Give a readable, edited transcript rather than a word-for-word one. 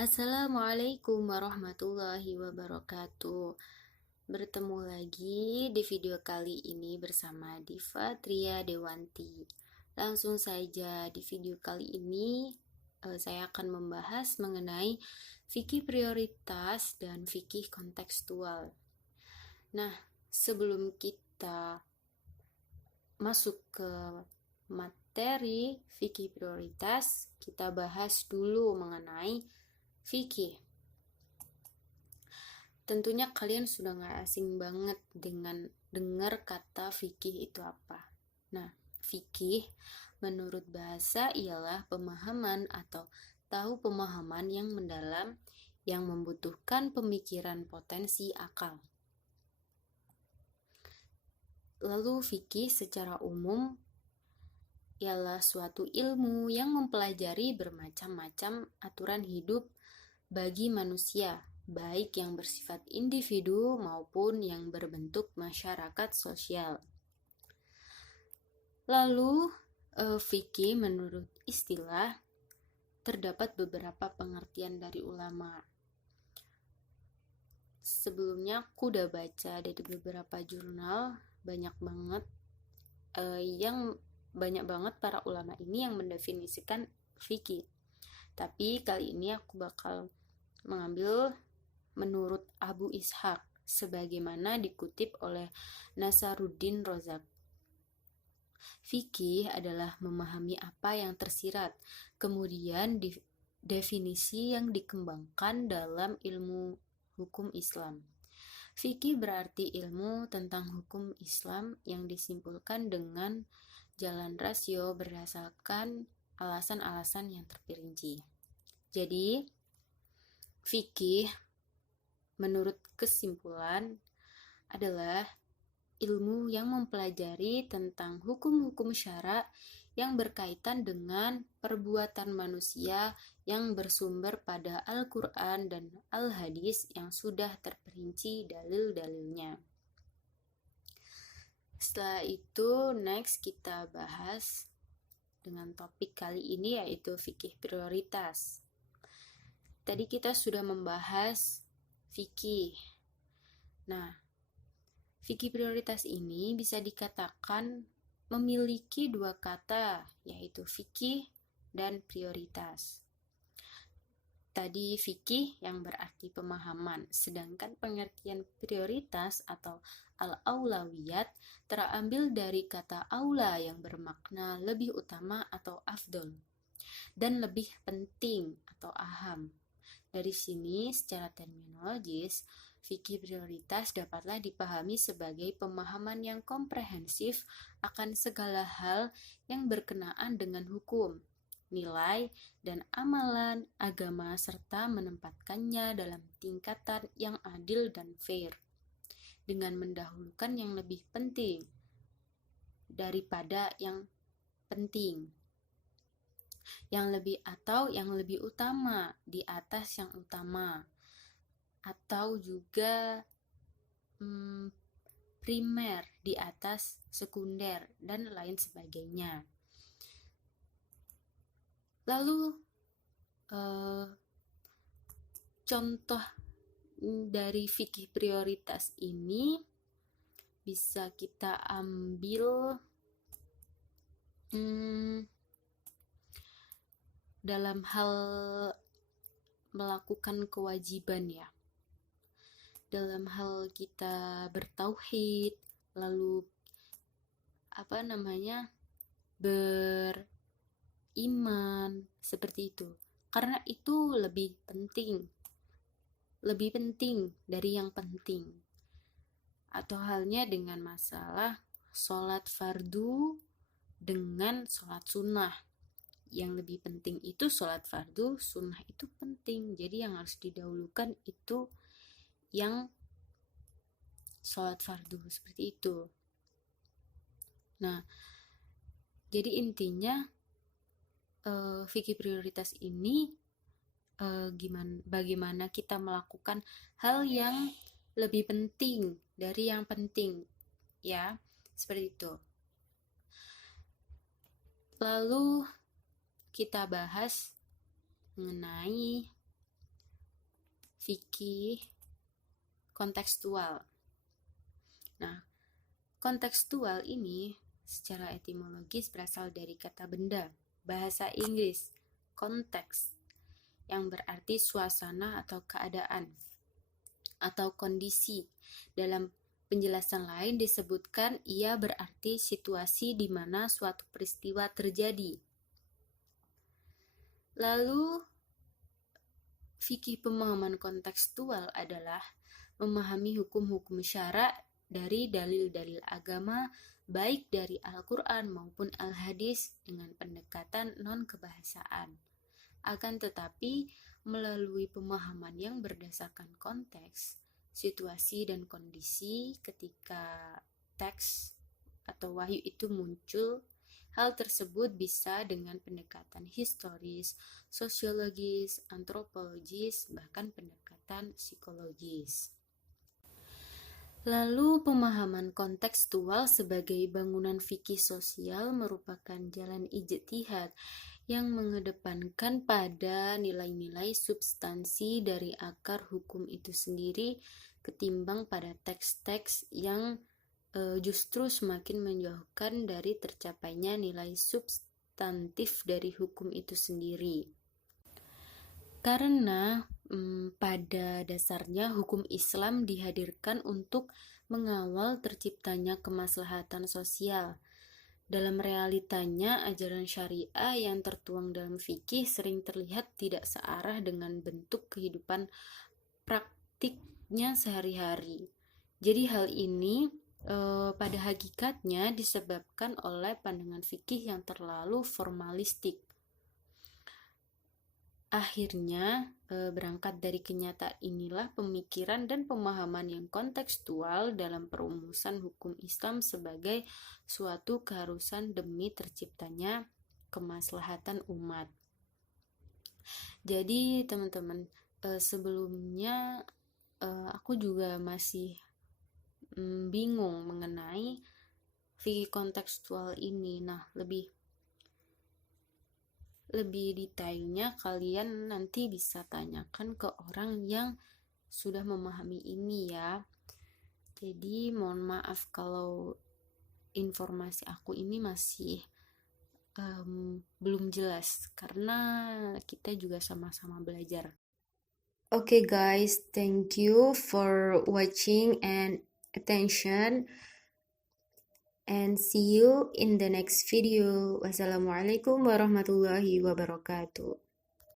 Assalamualaikum warahmatullahi wabarakatuh. Bertemu lagi di video kali ini bersama Diva Tria Dewanti. Langsung saja di video kali ini saya akan membahas mengenai fikih prioritas dan fikih kontekstual. Nah, sebelum kita masuk ke materi fikih prioritas, kita bahas dulu mengenai fikih. Tentunya kalian sudah gak asing banget dengan dengar kata fikih itu apa. Nah, fikih menurut bahasa ialah pemahaman atau tahu pemahaman yang mendalam yang membutuhkan pemikiran potensi akal. Lalu fikih secara umum ialah suatu ilmu yang mempelajari bermacam-macam aturan hidup bagi manusia, baik yang bersifat individu maupun yang berbentuk masyarakat sosial. Lalu, fikih menurut istilah terdapat beberapa pengertian dari ulama. Sebelumnya aku udah baca dari beberapa jurnal, banyak banget para ulama ini yang mendefinisikan fikih. Tapi kali ini aku bakal mengambil menurut Abu Ishaq sebagaimana dikutip oleh Nasaruddin Rozak. Fikih adalah memahami apa yang tersirat, kemudian definisi yang dikembangkan dalam ilmu hukum Islam. Fikih berarti ilmu tentang hukum Islam yang disimpulkan dengan jalan rasio berdasarkan alasan-alasan yang terperinci. Jadi, fikih menurut kesimpulan adalah ilmu yang mempelajari tentang hukum-hukum syara yang berkaitan dengan perbuatan manusia yang bersumber pada Al-Quran dan Al-Hadis yang sudah terperinci dalil-dalilnya. Setelah itu, next kita bahas dengan topik kali ini yaitu fikih prioritas. Tadi kita sudah membahas fikih. Nah, fikih prioritas ini bisa dikatakan memiliki dua kata, yaitu fikih dan prioritas. Tadi fikih yang berarti pemahaman, sedangkan pengertian prioritas atau al-aulawiyat terambil dari kata aula yang bermakna lebih utama atau afdol, dan lebih penting atau aham. Dari sini, secara terminologis, fikih prioritas dapatlah dipahami sebagai pemahaman yang komprehensif akan segala hal yang berkenaan dengan hukum, nilai, dan amalan agama serta menempatkannya dalam tingkatan yang adil dan fair, dengan mendahulukan yang lebih penting daripada yang penting, yang lebih utama di atas yang utama, atau juga primer di atas sekunder, dan lain sebagainya. Lalu contoh dari fikih prioritas ini bisa kita ambil dalam hal melakukan kewajiban ya. Dalam hal kita bertauhid, lalu beriman, seperti itu. Karena itu lebih penting dari yang penting. Atau halnya dengan masalah sholat fardu dengan sholat sunnah. Yang lebih penting itu sholat fardu, sunnah itu penting. Jadi yang harus didahulukan itu yang sholat fardu, seperti itu. Nah, jadi intinya fikih prioritas ini bagaimana kita melakukan hal yang lebih penting dari yang penting, ya, seperti itu. Lalu kita bahas mengenai fikih kontekstual. Nah, kontekstual ini secara etimologis berasal dari kata benda, bahasa Inggris, konteks, yang berarti suasana atau keadaan, atau kondisi. Dalam penjelasan lain disebutkan ia berarti situasi di mana suatu peristiwa terjadi. Lalu, fikih pemahaman kontekstual adalah memahami hukum-hukum syara dari dalil-dalil agama, baik dari Al-Quran maupun Al-Hadis dengan pendekatan non-kebahasaan. Akan tetapi, melalui pemahaman yang berdasarkan konteks, situasi dan kondisi ketika teks atau wahyu itu muncul, hal tersebut bisa dengan pendekatan historis, sosiologis, antropologis, bahkan pendekatan psikologis. Lalu, pemahaman kontekstual sebagai bangunan fikih sosial merupakan jalan ijtihad yang mengedepankan pada nilai-nilai substansi dari akar hukum itu sendiri ketimbang pada teks-teks yang justru semakin menjauhkan dari tercapainya nilai substantif dari hukum itu sendiri. Karena pada dasarnya hukum Islam dihadirkan untuk mengawal terciptanya kemaslahatan sosial. Dalam realitanya, ajaran syariah yang tertuang dalam fikih sering terlihat tidak searah dengan bentuk kehidupan praktiknya sehari-hari. Jadi hal ini pada hakikatnya disebabkan oleh pandangan fikih yang terlalu formalistik. Akhirnya, berangkat dari kenyataan inilah pemikiran dan pemahaman yang kontekstual dalam perumusan hukum Islam sebagai suatu keharusan demi terciptanya kemaslahatan umat. Jadi teman-teman, sebelumnya aku juga masih bingung mengenai fikih kontekstual ini. Nah, lebih detailnya kalian nanti bisa tanyakan ke orang yang sudah memahami ini ya. Jadi mohon maaf kalau informasi aku ini masih belum jelas karena kita juga sama-sama belajar. Okay guys, thank you for watching and attention. And see you in the next video. Wassalamualaikum warahmatullahi wabarakatuh.